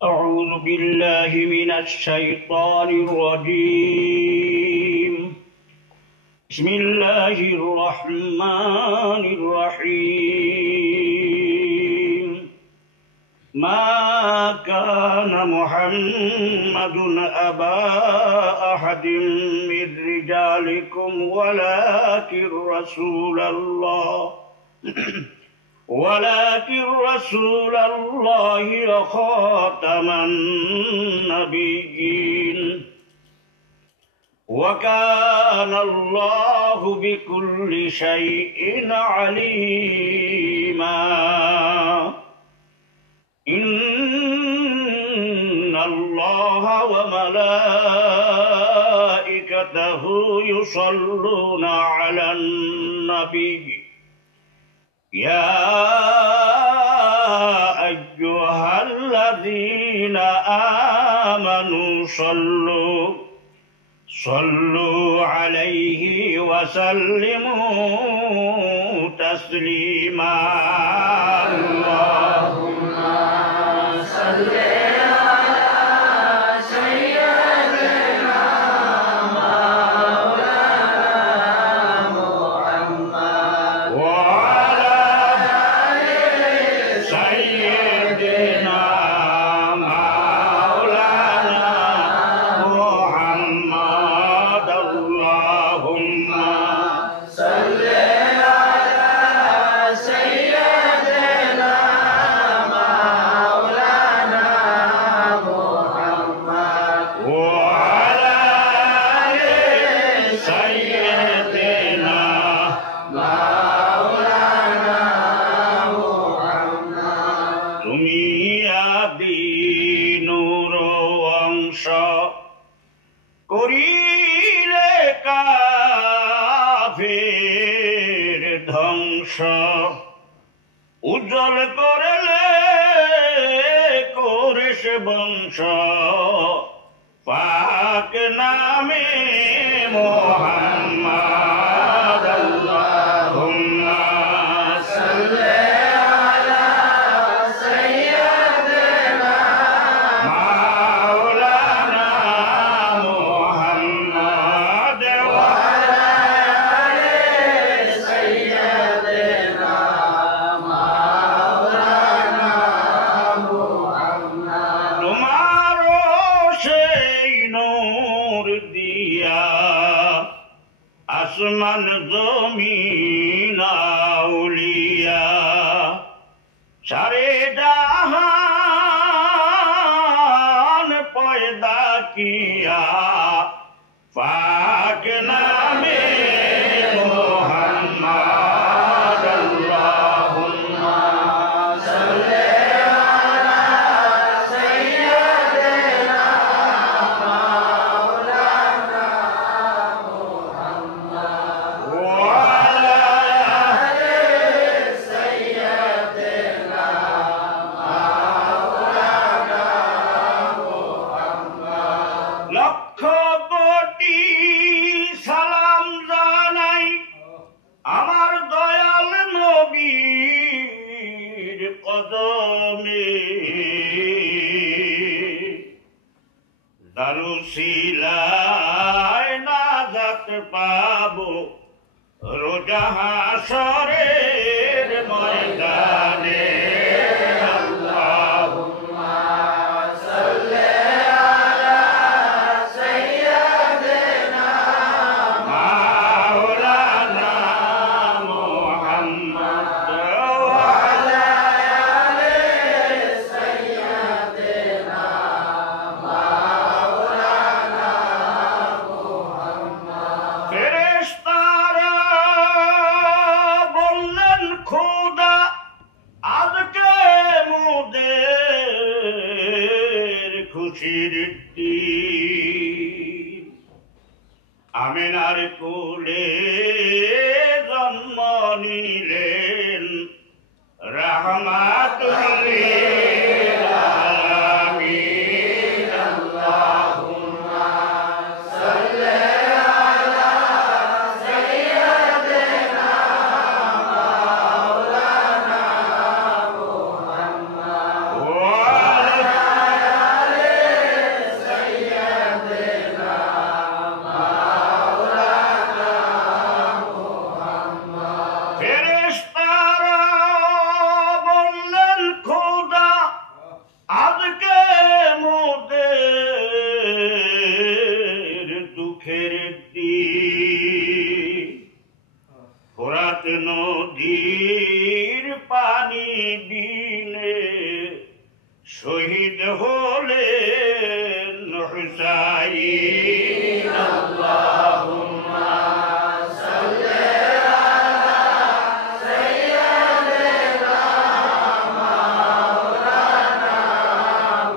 أعوذ بالله من الشيطان الرجيم. بسم الله الرحمن الرحيم. ما كان محمد أبا أحد من رجالكم ولكن رسول الله وخاتم النبيين وكان الله بكل شيء عليما. إن الله وملائكته يصلون على النبي يا أيها الذين آمنوا صلوا عليه وسلموا تسليما. اللهم صل করিলে কাফের ধ্বংস, উজ্জ্বল করলে কোরেশ বংশ, পাক নামে মুহাম্মদ। আল্লাহুম্মা সাল্লি আসমান জমিন আউলিয়া সারে জাহান পয়দা কিয়া, পাক নামে মুহাম্মদ। আল্লাহুম্মা সাল্লি লক্ষ কোটি সালাম জানাই আমার দয়াল নবীর কদমে, দারুসিলায় নাজাত পাবো রোজা হাশরের ময়দানে। খোদা আজকে মোদের খুশির দিন, আমিনার কোলে জন্ম নিলেন রাহমাতুল লিল আলামিন। আল্লাহুম্মা সাল্লি আজকে মোদের দুঃখের দিন ফোরাত নদীর পানি বিনে শহীদ হলেন হুসাইন আল্লাহুম্মা সাল্লি আলা সাইয়্যিদিনা মাওলানা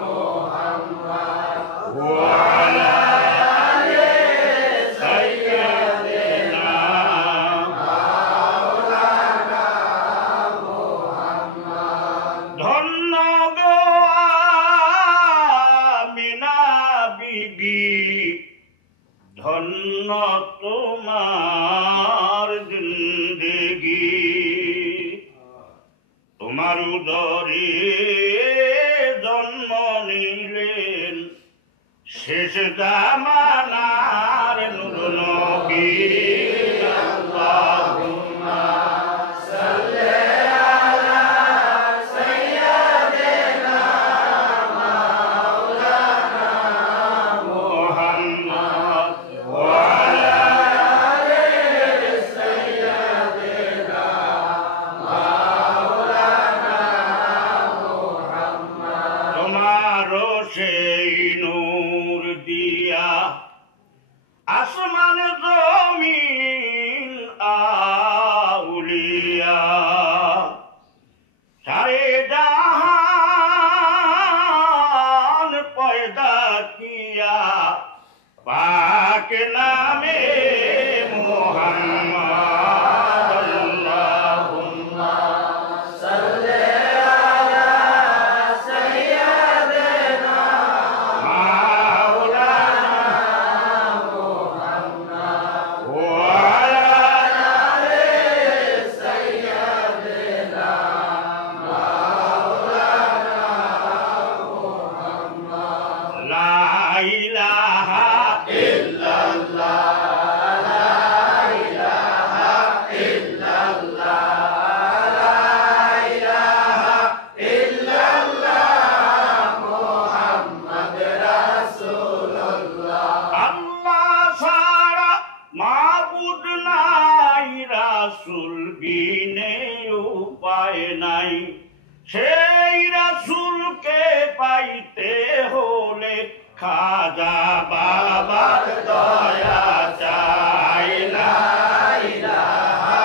মুহাম্মদ ওয়া আলা আলি সাইয়্যিদিনা মাওলানা মুহাম্মদ ধন্য গো আমিনা বিবি ধন্য তোমার জিন্দেগি তোমার উদরে জন্ম নিলেন শেষ জামানার নূর নবী আল্লাহুম্মা সাল্লি আলা সাইয়্যিদিনা মাওলানা মুহাম্মদ ওয়া আলা আলি সাইয়্যিদিনা মাওলানা মুহাম্মদ তোমার সেই নূর দিয়া আসমান জমিন আউলিয়া সারে জাহান পয়দা কিয়া পাক নামে মুহাম্মদ আল্লাহুম্মা সাল্লি আলা সাইয়্যিদিনা মাওলানা মুহাম্মদ ওয়া আলা আলি সাইয়্যিদিনা মাওলানা মুহাম্মদ লা ইলাহা ইল্লাল্লাহ লা ইলাহা ইল্লাল্লাহ লা ইলাহা ইল্লাল্লাহ মুহাম্মদ রাসূলুল্লাহ আল্লাহ ছাড়া মাবুদ নাই রাসূল বিনে উপায় নাই সেই রাসূলকে পাইতে হলে খাজা বাবার দয়া চাই লা ইলাহা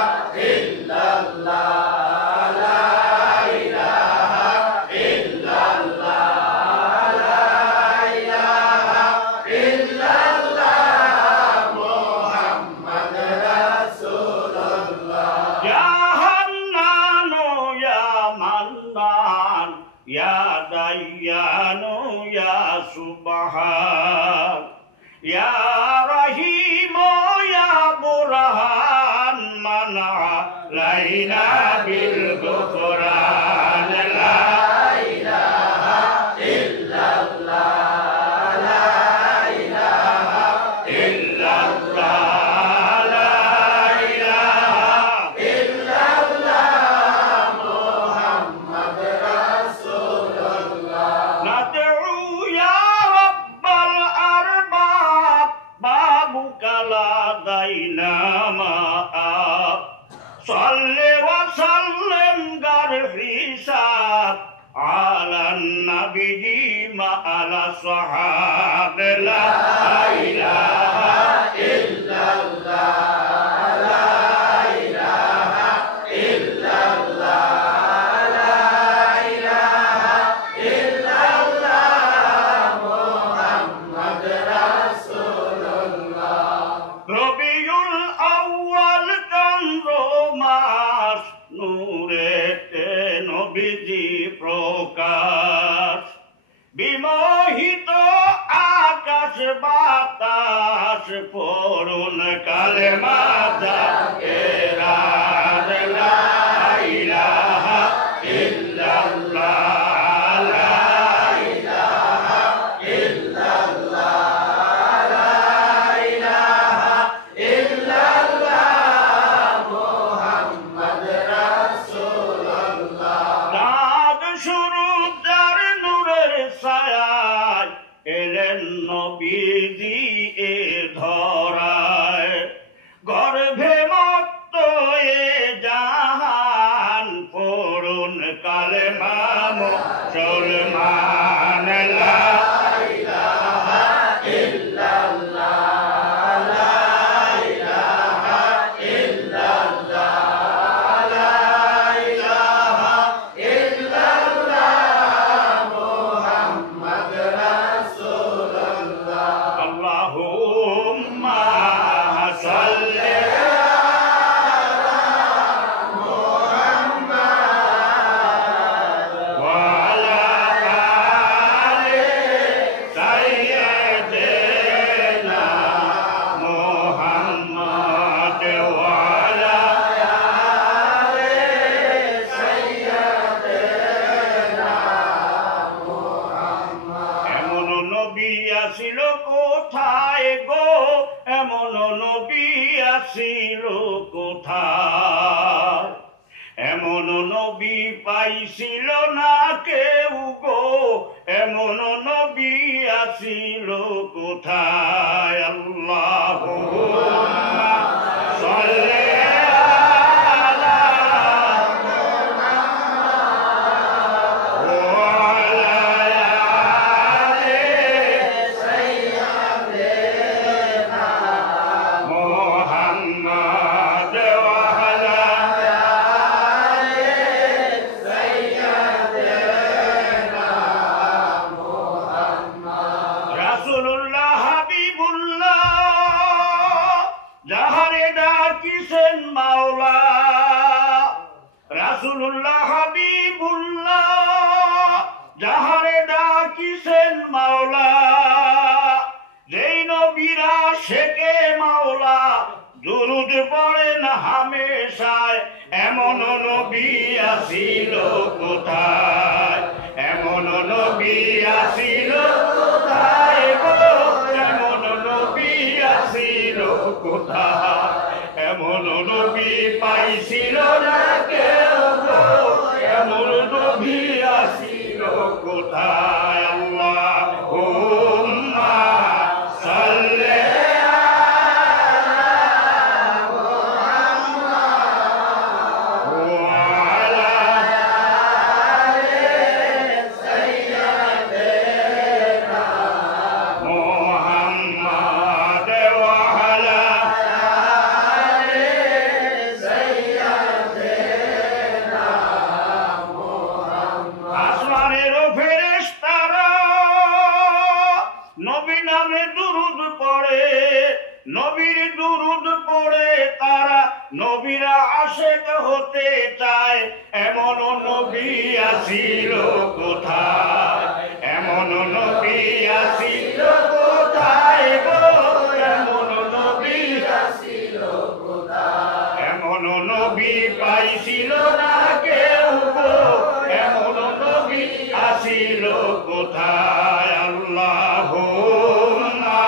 ইল্লাল্লাহ লা ইলাহা ইল্লাল্লাহ লা ইলাহা ইল্লাল্লাহ মুহাম্মদ রাসূলুল্লাহ ইয়া হান্নান ইয়া মান্নান ইয়া দাইয়ান ইয়া সুবহান ইয়া রহিম ইয়া বুরহান মানা লাইনা বিল গুফরান লা ইলাহা ইল্লাল্লাহ লা ইলাহা ইল্লাল্লাহ লা ইলাহা ইল্লাল্লাহ মুহাম্মদ রাসূলুল্লাহ নাদউ ইয়া রাব্বাল আরবাব বাবুকা লাদাইনা মাআব সাল্লি ওয়া সাল্লিম গার হিসাব আলান নবিয়্যি মা আলা সাহাব লা ইলাহা ইল্লাল্লাহ লা ইলাহা ইল্লাল্লাহ লা ইলাহা ইল্লাল্লাহ মুহাম্মদ রাসূলুল্লাহ রবিউল আউয়াল চন্দ্র মাস নূরেতে নবীজি প্রকাশ বিমোহিত আকাশ বাতাস পড়ুন কালেমা জাকেরাত লা ইলাহা ইল্লাল্লাহ লা ইলাহা ইল্লাল্লাহ লা ইলাহা ইল্লাল্লাহ মুহাম্মদ রাসূলুল্লাহ নাদ শুরু যার নূরের ছায়ায় এলেন নবীজি এ ধরায় গর্ভে মত্ত এ জাহান পড়ুন কালেমা মুসলমান লা ইলাহা ইল্লাল্লাহ লা ইলাহা ইল্লাল্লাহ লা ইলাহা ইল্লাল্লাহ মুহাম্মদ রাসূলুল্লাহ আল্লাহুম্মা সাল্লি ছিল কোথায় গো এমন নবী আসিল কোথায় এমন নবী পাইছিল না কেউ গো এমন নবী আসিল কোথায় আল্লাহুম্মা সাল্লি মাওলা রাসূলুল্লাহ হাবিবুল্লাহ যাহারে ডাকিছেন মাওলা যেই নবীরা শেখে মাওলা দুরূদ পড়েন হামেশায় এমন নবী আসিল কোথায় এমন নবী আসিল কোথায় গো এমন নবী আসিল কোথায় এমন নবী পাইছিল না কেউ গো এমন নবী আসিল কোথায় আল্লাহুম্মা সাল্লি নবীর দুরূদ পড়ে তারা নবীরা আশিক হতে চায় এমন নবী আসিল কোথায় এমন নবী আসিল কোথায় গো এমন নবী আসিল কোথায় এমন নবী পাইছিল না কেউ গো এমন নবী আসিল কোথায় আল্লাহুম্মা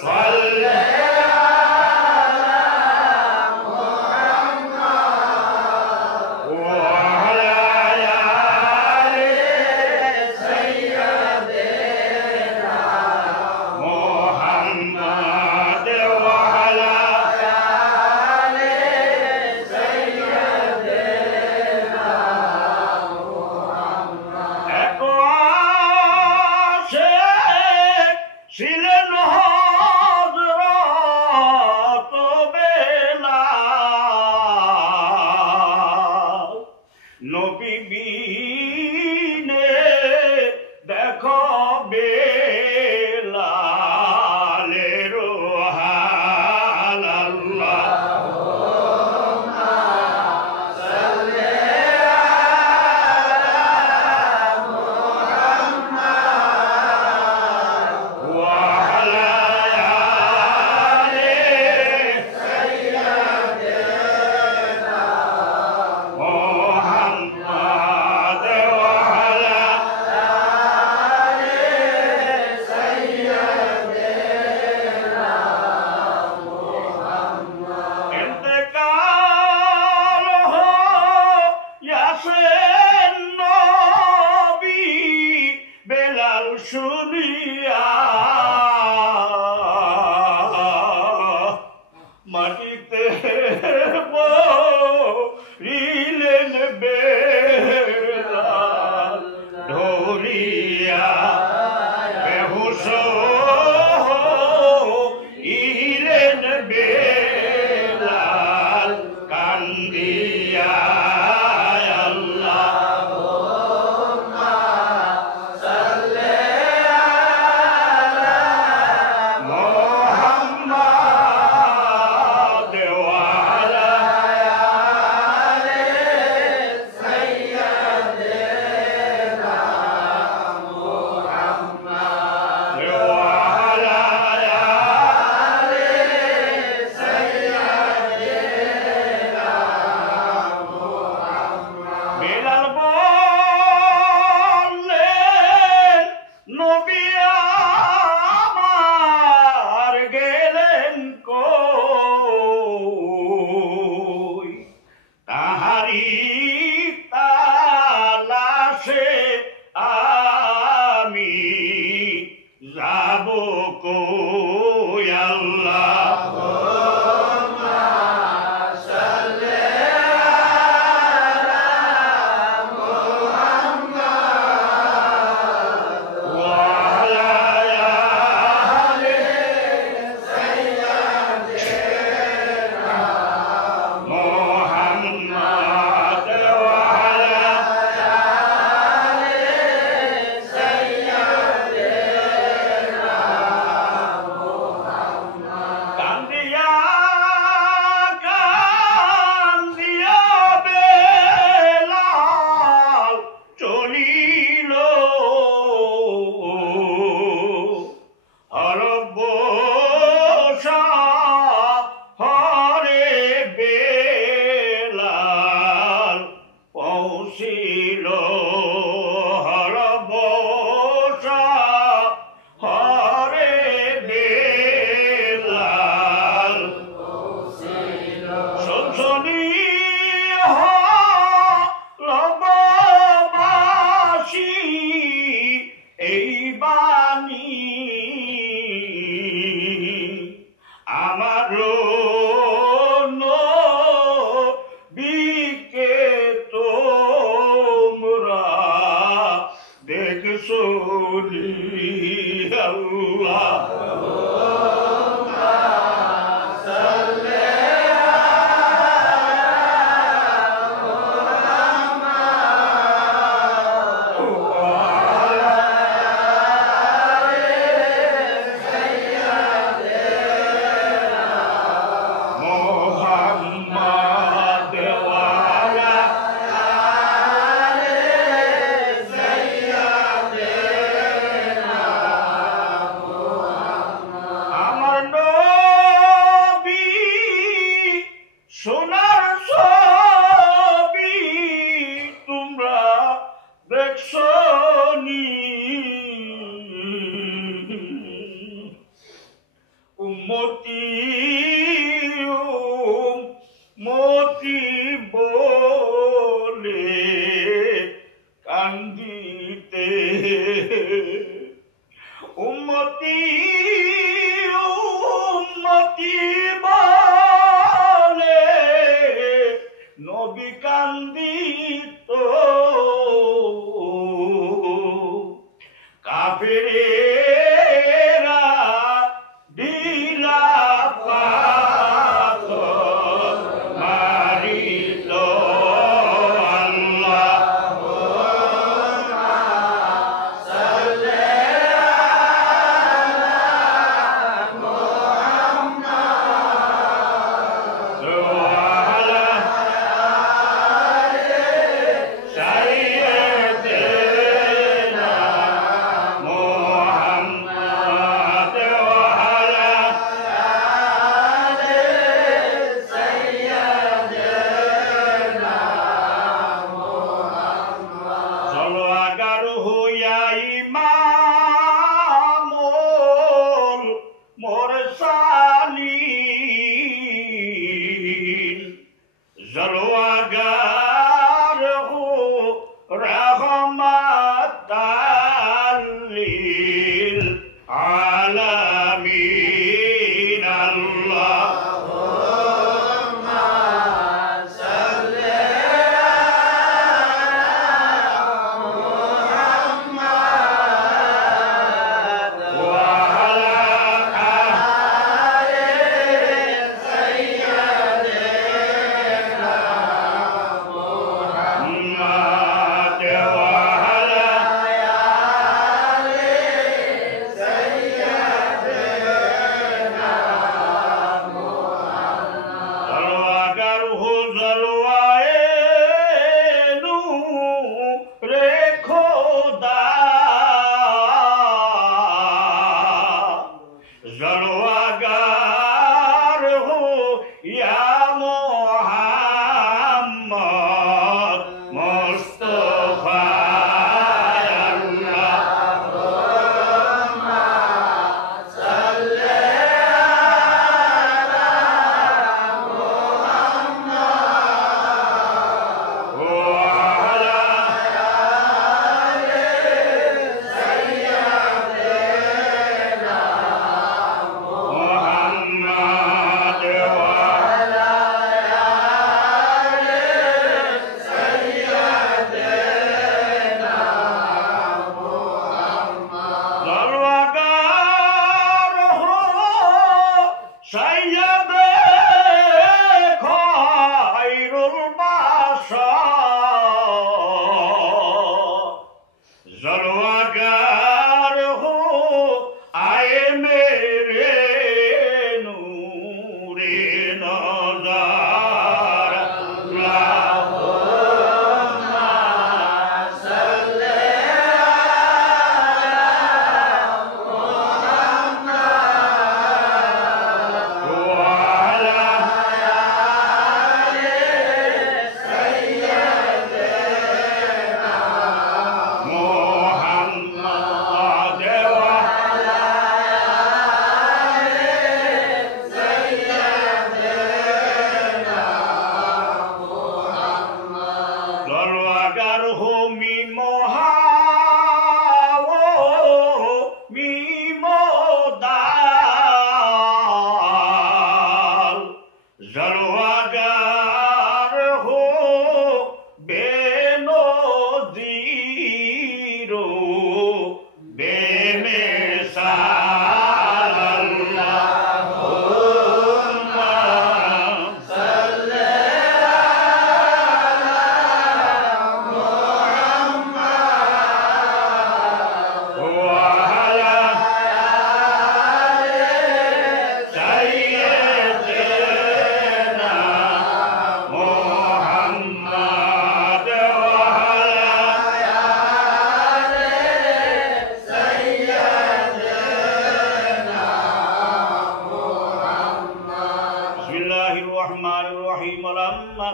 সাল্লি ছিলেন হযরত বেলাল নবী বিনে দেখো বেলালের হাল আল্লাহুম্মা সাল্লি শুনিয়া মাটিতে পড়িলেন বেলাল ধরিয়া বেহুশ হইলেন বেলাল কান্দিয়া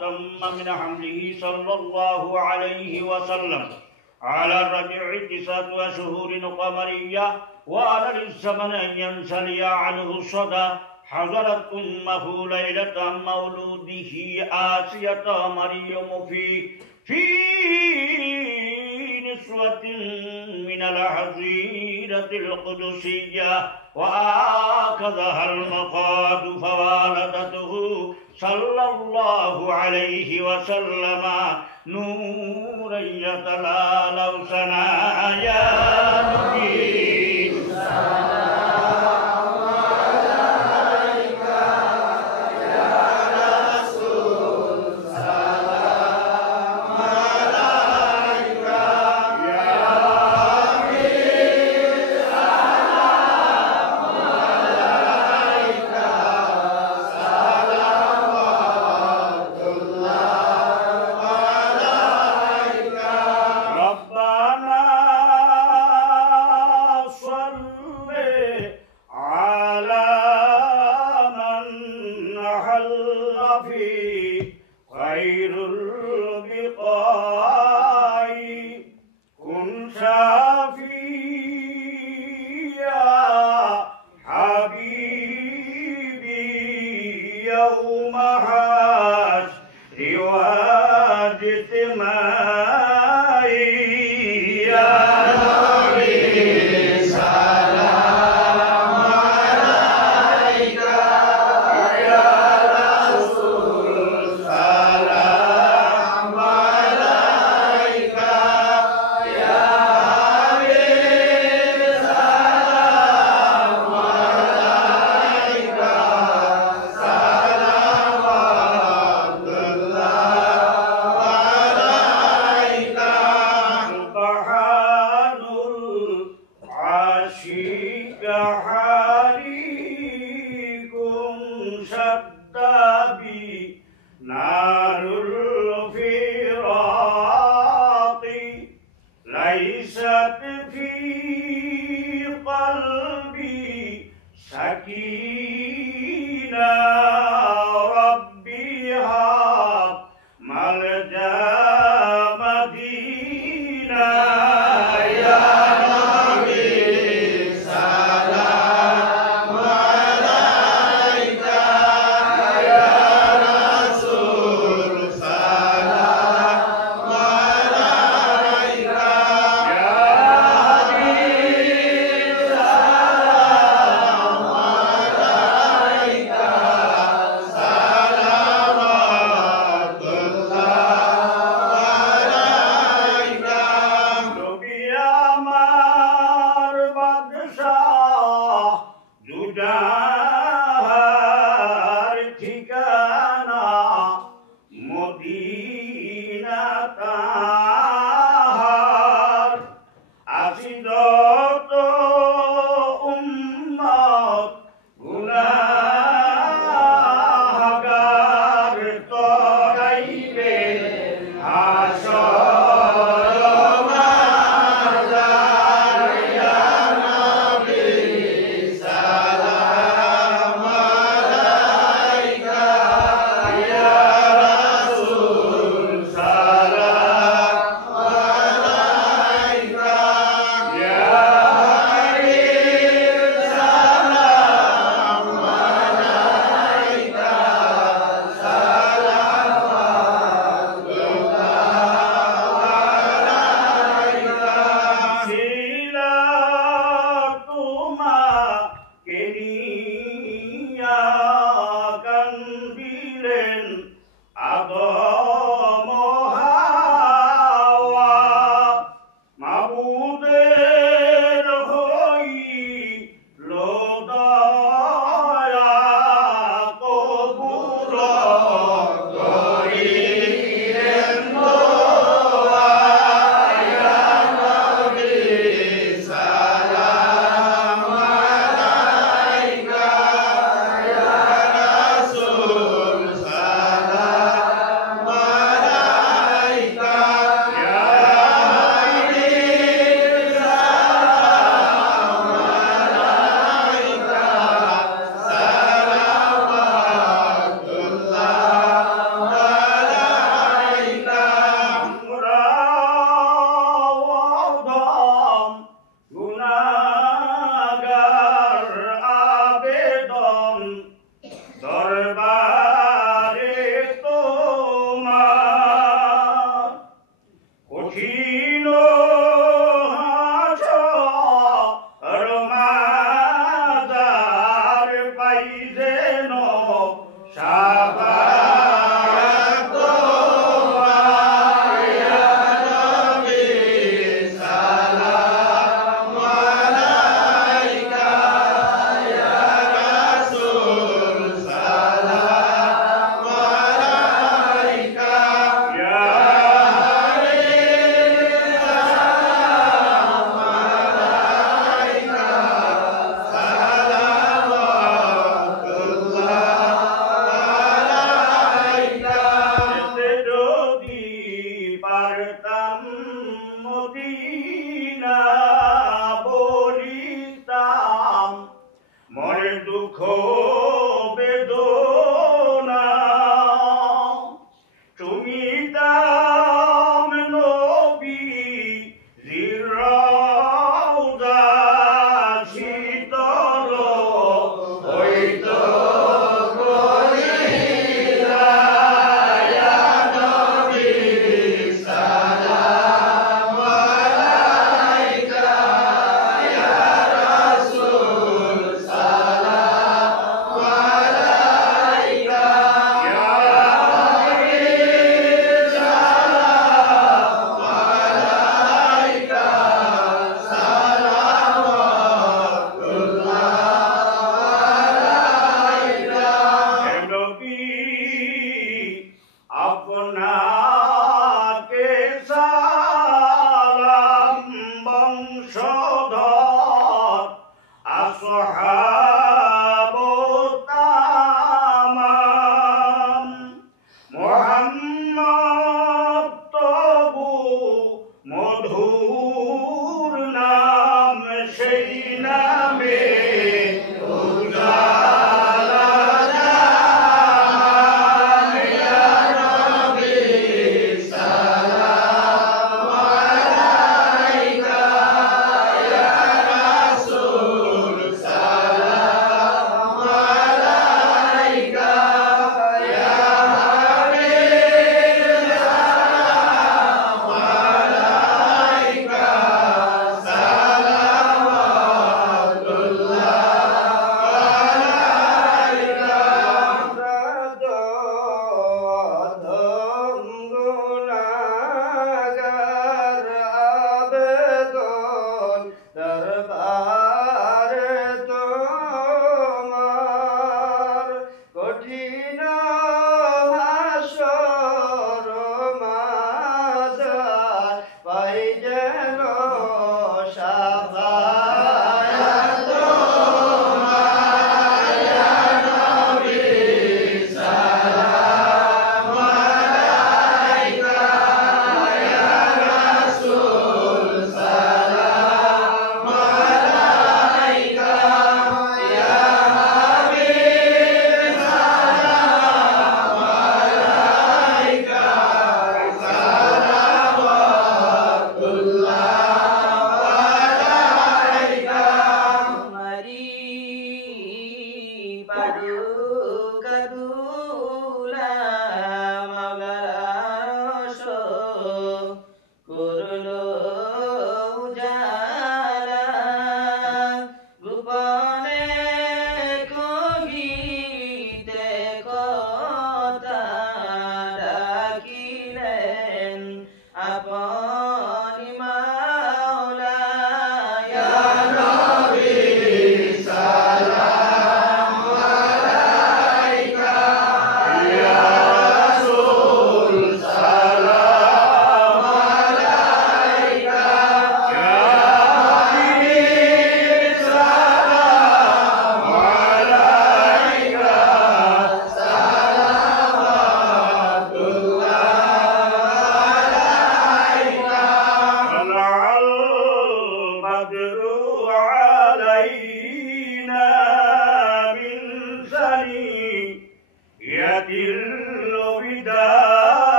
تم من حمله صلى الله عليه وسلم على الرجع 9 شهور قمرية وعلى الزمن أن ينسلي عنه الصدى حضرت أمه ليلة مولوده آسية مريم في نسوة من الحظيرة القدسية وآكذها المقاد فوالدته صلى الله عليه وسلم نورا يتلالى سنايا مبين সাহাবত তামাম মুহাম্মদ তবু মধুর নাম সেই নামে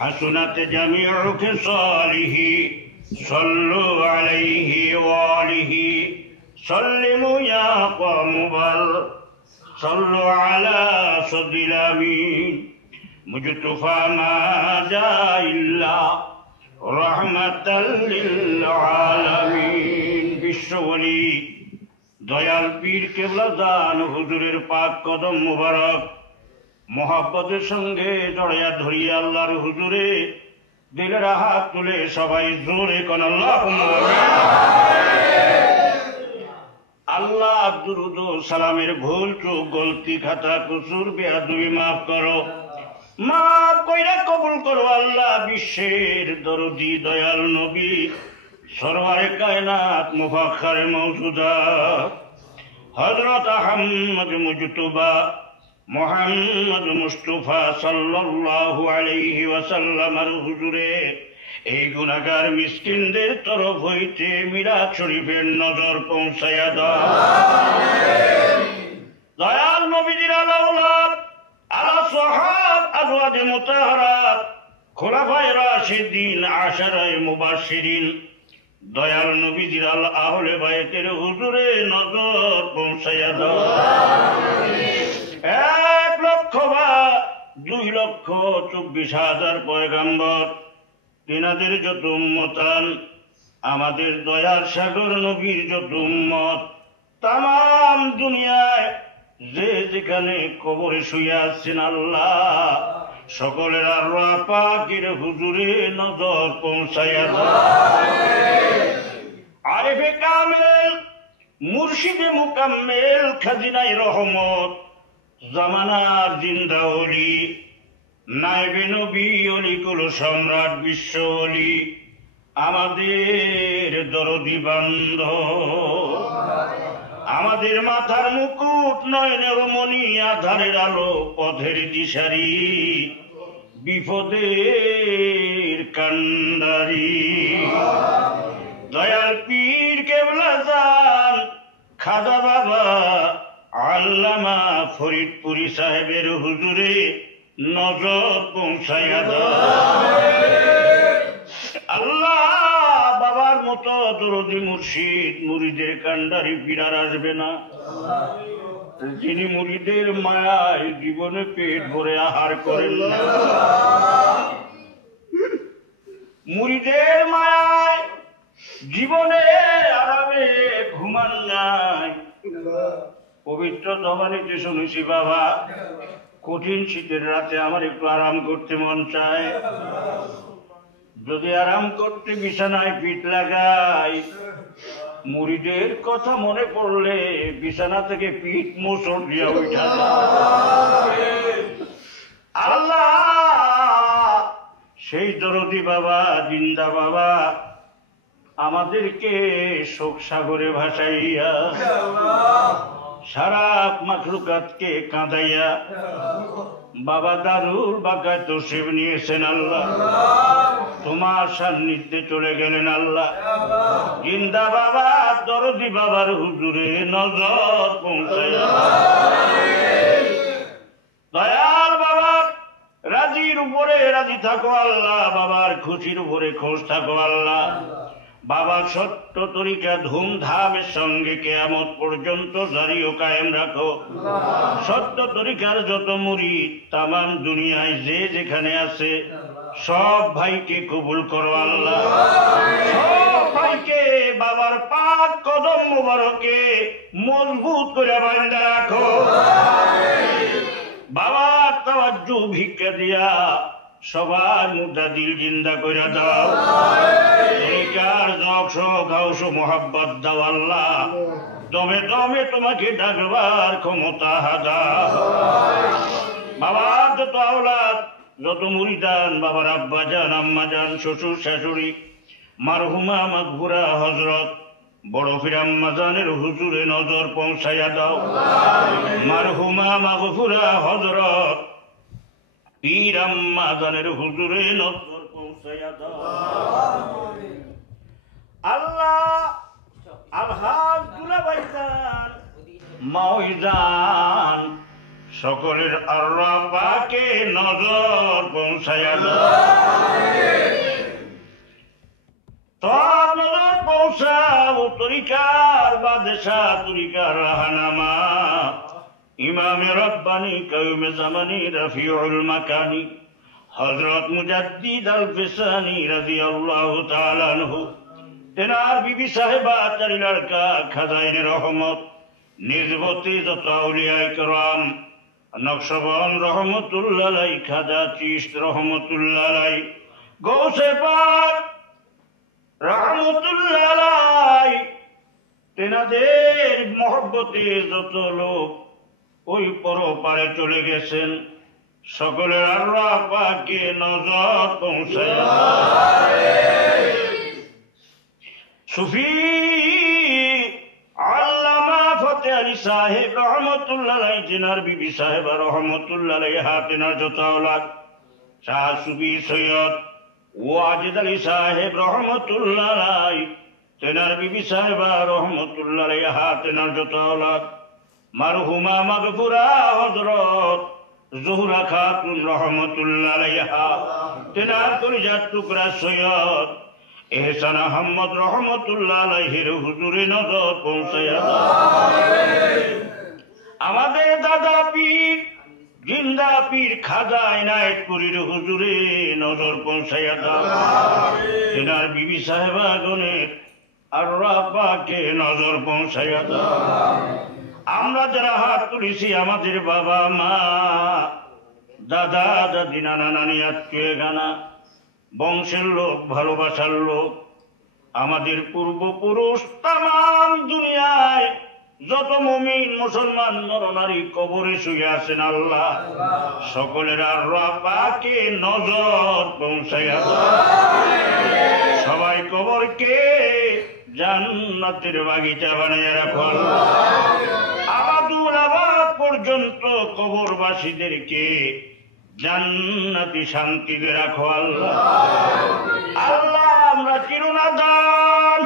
حسنت جميع خصاله صلوا عليه وآله سلموا يا قوم بل صلوا على صد الأمين مجتفى ما جاء إلا رحمة للعالمين বিশ্ববলি দয়াল পীর কেবলাদান হুজুরের পাক কদম মুবারক মোহাব্বতের সঙ্গে জড়াইয়া ধরিয়া আল্লাহর হুজুরে দিলের হাত তুলে সবাই জোরে কোন আল্লাহ দুরুদ ও সালামের ভুল চুক গলতি খাতা কুসুর বেয়াদবি মাফ করো, মাফ কইরা কবুল করো আল্লাহ। বিশ্বের দরদি দয়াল নবী সরওয়ারে কায়নাত মুফাখখারে মওজুদা হযরত আহমদ মুজতবা মুহাম্মদ মুস্তাফা সাল্লাল্লাহু আলাইহি ওয়াসাল্লামের হুজুরে এই গুনাহগার মিসকিনদের তরফ হইতে মিলাদ শরীফের নজর পৌঁছায়া দাও। দয়াল নবীজির আলাউলাদ আলা সাহাব আজওয়াজে মুতাহহারাত খোলাফায়ে রাশিদিন আশারায়ে মুবাশশিরিন দয়াল নবীজির আহলে বাইতের হুজুরে নজর পৌঁছাইয়া দাও। 1 লক্ষ বা 2 লক্ষ 24,000 পয়গাম্বর তিনাদের যত উম্মতান, আমাদের দয়ার সাগর নবীর যত উম্মত, তাম দুনিয়ায় যে যেখানে কবরে শুয়ে আছেন আল্লাহ সকলের আল্লাহ পাকের হুজুরে নজর পৌঁছাইয়া দাও। আরেফে কামেল মুর্শিদে মুকাম্মেল খাজিনাই রহমত জামানার জিন্দা ওলি নায়েবে নবী অলি কুল সম্রাট বিশ্ব অলি আমাদের দরদি বান্ধব, আমাদের মাথার মুকুট নয়নের মণি আধারের আলো পথের দিশারি বিপদের কান্ডারি দয়াল পীর কেবলা জান খাজা বাবা আল্লামা ফরিদপুরি সাহেবের হুজুরে নজর পৌঁছাইয়া দাও। আল্লাহ বাবার মতো দরদি মুর্শিদ মুরিদের কান্ডারি পীর আসবে না, যিনি মুরিদের মায়ায় জীবনে পেট ভরে আহার করেন না, মুরিদের মায়ায় জীবনে আরামে ঘুমান নাই। পবিত্র জবানিতে শুনেছি বাবা, কঠিন শীতের রাতে আমার একটু আরাম করতে মন চায়, যদি আরাম করতে বিছানায় পিঠ লাগাই মুরিদের কথা মনে পড়লে বিছানা থেকে পিঠ মোচড় দিয়া উঠা আল্লাহ সেই দরদি বাবা জিন্দা বাবা আমাদেরকে শোক সাগরে ভাসাইয়া সারা মাখলুকাতকে কাঁদাইয়া বাবা দারুল বাগায় তশরিফ নিয়েছেন আল্লাহ, তোমার সান্নিধ্যে চলে গেলেন আল্লাহ। জিন্দা বাবা দরদি বাবার হুজুরে নজর পৌঁছাইয়া দয়াল বাবার রাজির উপরে রাজি থাকো আল্লাহ, বাবার খুশির উপরে খুশ থাকো আল্লাহ। বাবা সত্য তরিকা ধুমধামের সঙ্গে কিয়ামত পর্যন্ত জারি ও কায়েম রাখো। সত্য তরিকার যত মুরিদ তামাম দুনিয়ায় যে যেখানে আছে সব ভাইকে কবুল করো আল্লাহ, সব ভাইকে বাবার পাক কদম মোবারকে মজবুত করে বাঁধা রাখো। বাবার তাওয়াজ্জু ভিক্ষা দিয়া সবার মুদ্রা দিল জিন্দা করে দাও, তরিকার যশ গাউস মোহাব্বত দাও আল্লাহ, দমে দমে তোমাকে ডাকবার ক্ষমতা দাও। বাবার যত আওলাদ যত মুরিদান, বাবার আব্বা জান আম্মা জান শ্বশুর শাশুড়ি মারহুমা মাগফুরা হযরত বড় পীর আম্মা জানের হুজুরে নজর পৌঁছাইয়া দাও। মারহুমা মাগফুরা হযরত পীর আম্মা জানের হুজুরে নজর পৌঁছাইয়া দাও আল্লাহ। আলহাজ দুলাভাই জান মাওই জান সকলের আল্লাহ পাকে নজর পৌঁছাইয়া দাও। তোর নজর পৌঁছাও তরিকার বাদশাহ তরিকার রাহানামা ইমামে রব্বানি কায়ুমে জামানি রফিউল মাকানি হযরত মুজাদ্দিদ আল ফিসানি রাদিয়াল্লাহু তাআলা আনহু, তেনার বিবি সাহেবা তার লড়কা খাজাইনে রহমত নিজবতি যত আউলিয়ায়ে কেরাম নকশবন্দ রহমতুল্লাহ আলাইহি, খাজা চিশত রহমতুল্লাহ আলাইহি, গৌসে পাক রহমতুল্লাহ আলাইহি, তেনাদের মহব্বতে যত লোক ওই পরপারে চলে গেছেন সকলের আল্লাহ পাকে নজর পৌঁছায়। সুফি আল্লামা ফতে আলী সাহেব রহমতুল্লাহ আলাইহি, তেনার বিবি সাহেবা রহমতুল্লাহ আলাইহা, তেনার যত আওলাদ শাহ সুফি সৈয়দ ওয়াজিদ আলী সাহেব রহমতুল্লাহ আলাইহি, তেনার বিবি সাহেবা রহমতুল্লাহ আলাইহা, তেনার যত আওলাদ মারহুমা মাগফুরা হযরত জোহরা খাতুন রহমতুল্লাহ আলাইহা, তেনার কলিজার টুকরা সৈয়দ এহসান আহমদ রহমতুল্লাহ আলাইহির হুজুরে নজর পৌঁছায়া দাও। আমাদের দাদা পীর জিন্দা পীর খাজা এনায়েতপুরীর হুজুরে নজর পৌঁছায়া দাও। এনার বিবি সাহেবাগণের আল্লাহ পাকে নজর পৌঁছায়া দাও। আমরা যারা হাত তুলেছি আমাদের বাবা মা দাদা দাদি নানা নানি আত্মীয় গানা বংশের লোক ভালোবাসার লোক আমাদের পূর্বপুরুষ তাম দুনিয়ায় যত মুমিন মুসলমান নরনারী কবরে শুয়ে আছেন আল্লাহ সকলের আল্লাহ পাকে নজর পৌঁছায়া দাও। সবাই কবরকে জান্নাতের বাগিচা বানিয়ে রাখো আল্লাহ। আবাদুল আবাদ পর্যন্ত কবরবাসীদেরকে জান্নাতি শান্তিতে রাখো আল্লাহ। আল্লাহ আমরা চিরনাদান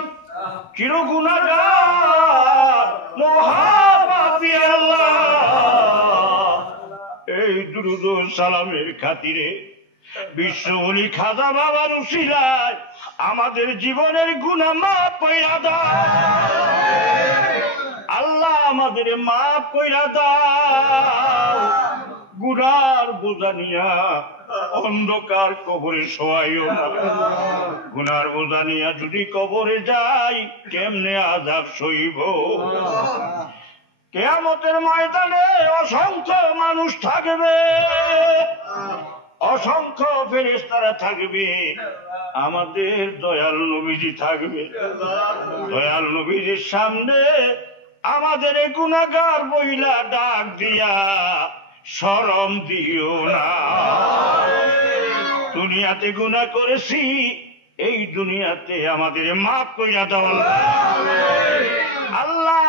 চিরগুনাহগার মহাপাপী আল্লাহ, এই দুরূদ ও সালামের খাতিরে বিশ্ব ওলি খাজা বাবার উসিলায় আমাদের জীবনের গুনাহ মাফ কইরা দাও আল্লাহ, আমাদের মাফ কইরা দাও। গুনার বোঝা নিয়া অন্ধকার কবরে শোয়াইও না। গুনার বোঝা নিয়া যদি কবরে যাই কেমনে আযাব সইব। কিয়ামতের ময়দানে অসংখ্য মানুষ থাকবে, অসংখ্য ফেরেশতারা থাকবে, আমাদের দয়াল নবীজি থাকবে। দয়াল নবীজির সামনে আমাদের এই গুনাহগার বইলা ডাক দিয়া শরম দিও না। দুনিয়াতে গুনাহ করেছি, এই দুনিয়াতে আমাদের মাফ কইরা দাও আল্লাহ।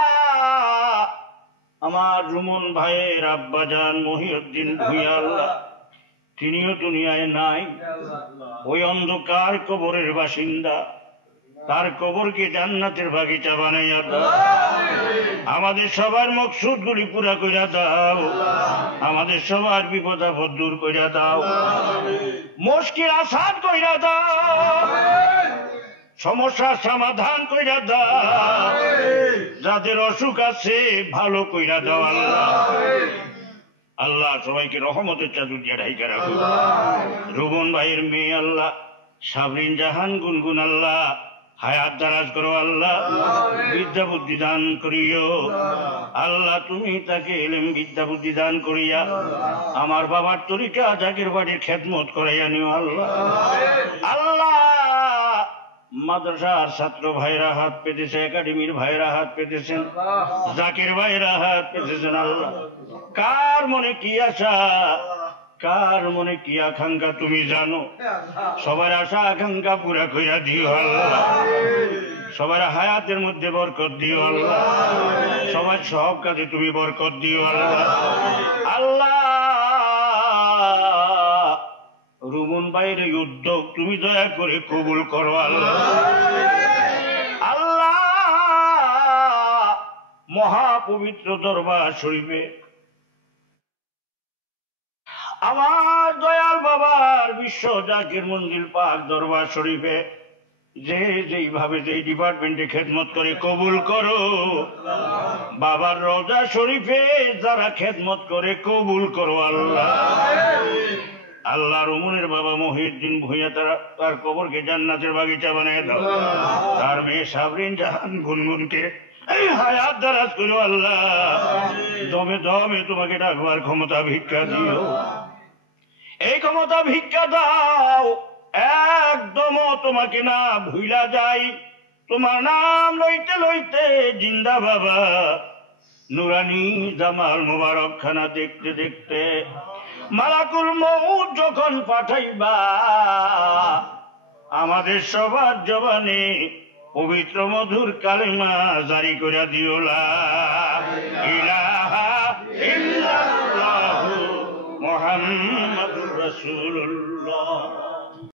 আমার রুমন ভাইয়ের আব্বাজান মহিউদ্দিন ভূঁইয়া আল্লাহ তিনিও দুনিয়ায় নাই, ওই অন্ধকার কবরের বাসিন্দা, তার কবরকে জান্নাতের বাগিচা বানাইয়া দাও। আমাদের সবার মকসুদ গুলি পুরা কইরা দাও, আমাদের সবার বিপদ আপদ দূর কইরা দাও, মুশকিল আসান কইরা দাও, সমস্যার সমাধান কইরা দাও, যাদের অসুখ আছে ভালো কইরা দাও আল্লাহ। আল্লাহ সবাইকে রহমতের চাদর দিয়ে ঢাইকা রাখো। রুবন ভাইয়ের মেয়ে আল্লাহ সাবরিন জাহান গুনগুন আল্লাহ হায়াত দারাজ করো আল্লাহ, বিদ্যা বুদ্ধি দান করিও আল্লাহ। তুমি তাকে ইলম বিদ্যা বুদ্ধি দান করিয়া আমার বাবার তরিকা জাকির বাড়ির খেদমত করাইয়া নিও আল্লাহ। আল্লাহ মাদ্রাসার ছাত্র ভাইরা হাত পেতেছে, একাডেমির ভাইরা হাত পেতেছেন, জাকির ভাইরা হাত পেতেছেন আল্লাহ। কার মনে কি আশা, কার মনে কি আকাঙ্ক্ষা তুমি জানো। সবার আশা আকাঙ্ক্ষা পুরা কইরা দিও আল্লাহ, সবার হায়াতের মধ্যে বরকত দিও আল্লাহ, সবার সব কাজে তুমি বরকত দিও আল্লাহ। আল্লাহ রুমন ভাইয়ের এই উদ্যোগ তুমি দয়া করে কবুল করো আল্লাহ। আল্লাহ মহাপবিত্র দরবার শরীফে আমার দয়াল বাবার বিশ্ব জাকির মঞ্জিল পাক দরবার শরীফে যে যেইভাবে যেই ডিপার্টমেন্টে খেদমত করে কবুল করো। বাবার রওজা শরীফে যারা খেদমত করে কবুল করো আল্লাহ। আল্লাহ রুমনের বাবা মহিউদ্দিন ভূঁইয়া তার কবরকে জান্নাতের বাগিচা বানিয়ে দাও। তার মেয়ে সাবরিন জাহান গুনগুনকে এই হায়াত দারাজ করো আল্লাহ। দমে দমে তোমাকে ডাকবার ক্ষমতা ভিক্ষা দিও, এই ক্ষমতা ভিক্ষা দাও একদম তোমাকে না ভুইলা যাই। তোমার নাম লইতে লইতে জিন্দা বাবা নুরানি জামাল মুবারক খানা দেখতে দেখতে মালাকুল মউত যখন পাঠাইবা আমাদের সবার জবানে পবিত্র মধুর কালেমা জারি করে দিও লা ইলাহা ইল্লাল্লাহু মুহাম্মাদুর রাসূলুল্লাহ।